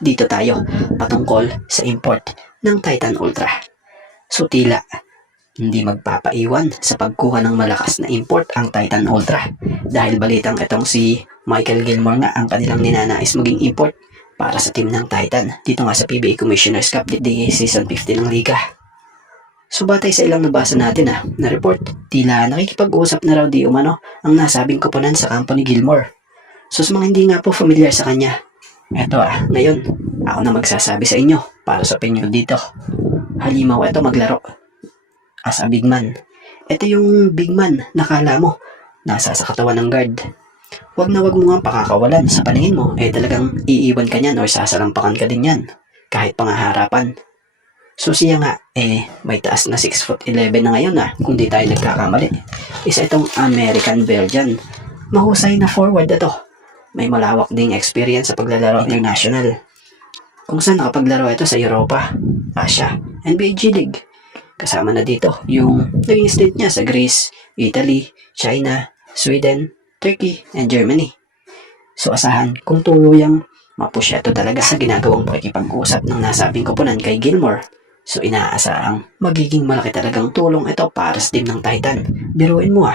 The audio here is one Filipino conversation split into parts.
dito tayo patungkol sa import ng Titan Ultra. So tila hindi magpapaiwan sa pagkuha ng malakas na import ang Titan Ultra dahil balitang itong si Michael Gilmore nga ang kanilang ninanais maging import para sa team ng Titan dito nga sa PBA Commissioner's Cup di Season 50 ng Liga. So batay sa ilang nabasa natin na report, tila nakikipag-usap na raw di umano ang nasabing koponan sa kampo ni Gilmore. So sa mga hindi nga po familiar sa kanya, eto ngayon, ako na magsasabi sa inyo para sa opinion dito. Halimaw ito maglaro as a big man. Ito yung big man na kala mo nasa sa katawan ng guard. Wag na wag mo nga pakakawalan sa paningin mo, talagang iiwan ka niyan or sasalampakan ka din yan kahit pangaharapan. So siya nga, may taas na 6'11" na ngayon kung di tayo nagkakamali. Isa itong American Belgian. Mahusay na forward ito. May malawak ding experience sa paglalaro international. Kung saan nakapaglaro ito sa Europa, Asia, NBA G League. Kasama na dito yung naging stint niya sa Greece, Italy, China, Sweden, Turkey, and Germany. So asahan kung tuluyang mapush ito talaga sa ginagawang pakikipag-usap ng nasabing koponan kay Gilmore. So inaasahang magiging malaki talagang tulong ito para sa team ng Titan. Biruin mo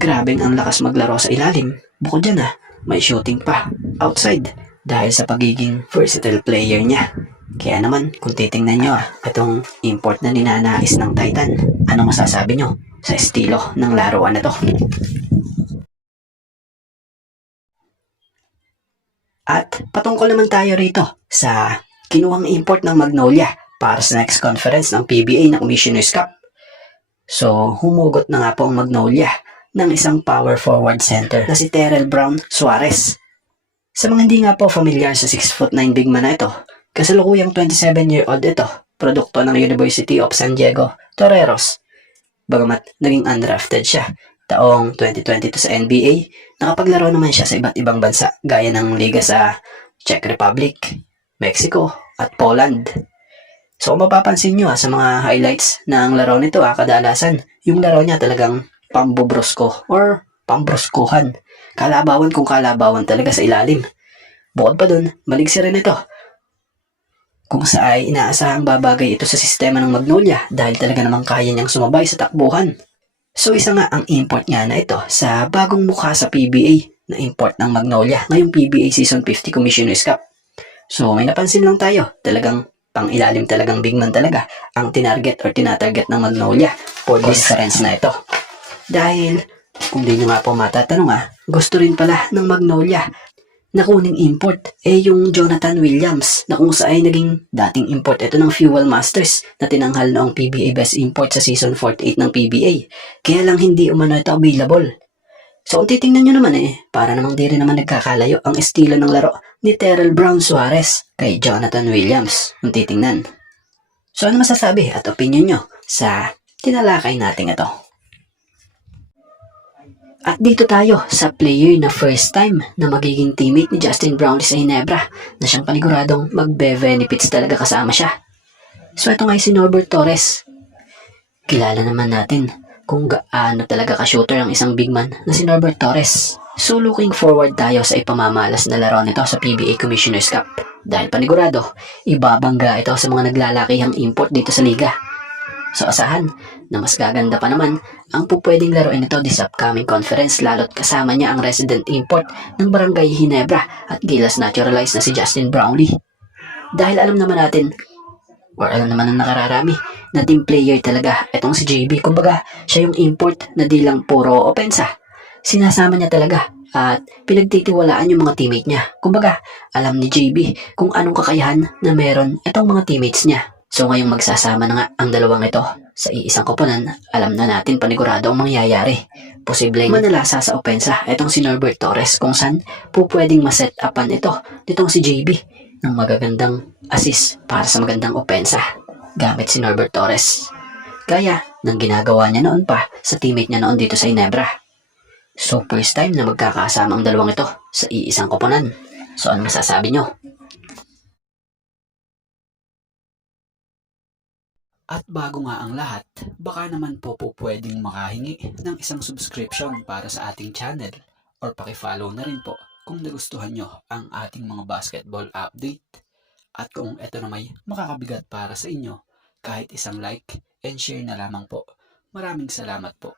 grabeng ang lakas maglaro sa ilalim. Bukod dyan may shooting pa outside dahil sa pagiging versatile player niya. Kaya naman kung titingnan nyo itong import na ninanais ng Titan, ano masasabi nyo sa estilo ng laruan na to? At patungkol naman tayo rito sa kinuhang import ng Magnolia para sa next conference ng PBA na Commissioner's Cup. So humugot na nga po ang Magnolia ng isang power forward center na si Terrell Brown Suarez. Sa mga hindi nga po familiar sa 6'9" big man na ito, kasalukuyang 27-year-old ito, produkto ng University of San Diego, Toreros. Bagamat naging undrafted siya, taong 2022 sa NBA, nakapaglaro naman siya sa iba't ibang bansa gaya ng liga sa Czech Republic, Mexico, at Poland. So kung mapapansin nyo sa mga highlights ng laro nito kadalasan, yung laro niya talagang pambobrosko or pambroskuhan. Kalabawan kung kalabawan talaga sa ilalim. Bukod pa dun, maligsi rin ito. Kung saan inaasahang babagay ito sa sistema ng Magnolia dahil talaga namang kaya niyang sumabay sa takbuhan. So isa nga ang import nga na ito sa bagong mukha sa PBA na import ng Magnolia ngayong PBA Season 50 Commissioner's Cup. So may napansin lang tayo, talagang pang ilalim talagang big man talaga ang tinarget or tinatarget ng Magnolia for this conference na ito. Dahil kung di nyo nga po matatanong gusto rin pala ng Magnolia na kuning import yung Jonathan Williams na kung saan naging dating import ito ng Fuel Masters na tinanghal noong PBA Best Import sa Season 48 ng PBA. Kaya lang hindi umano ito available. So kung titingnan nyo naman para namang di rin naman nagkakalayo ang estilo ng laro ni Terrell Brown Suarez kay Jonathan Williams kung titingnan. So ano masasabi at opinion nyo sa tinalakay natin ito? At dito tayo sa player na first time na magiging teammate ni Justin Brownlee sa Ginebra na siyang paniguradong magbe-benefits talaga kasama siya. So ito nga si Norbert Torres. Kilala naman natin kung gaano talaga ka-shooter ang isang big man na si Norbert Torres. So looking forward tayo sa ipamamalas na laro nito sa PBA Commissioner's Cup dahil panigurado, ibabangga ito sa mga naglalakihang import dito sa liga. So asahan na mas gaganda pa naman ang pupwedeng laruin nito this upcoming conference lalo't kasama niya ang resident import ng Barangay Ginebra at Gilas naturalized na si Justin Brownlee. Dahil alam naman natin or alam naman ng nakararami na team player talaga itong si JB. Kumbaga siya yung import na di lang puro opensa. Sinasama niya talaga at pinagtitiwalaan yung mga teammate niya. Kumbaga alam ni JB kung anong kakayahan na meron itong mga teammates niya. So ngayong magsasama na nga ang dalawang ito sa iisang koponan, alam na natin panigurado ang mangyayari. Posibleng manalasa sa opensa itong si Norbert Torres kung saan pwedeng maset upan ito nitong si JB ng magagandang assist para sa magandang opensa gamit si Norbert Torres. Gaya ng ginagawa niya noon pa sa teammate niya noon dito sa Ginebra. So first time na magkakasama ang dalawang ito sa iisang koponan. So ano masasabi nyo? At bago nga ang lahat, baka naman po pwedeng makahingi ng isang subscription para sa ating channel or pakifollow na rin po kung nagustuhan nyo ang ating mga basketball update. At kung ito na may makakabigat para sa inyo, kahit isang like and share na lamang po. Maraming salamat po.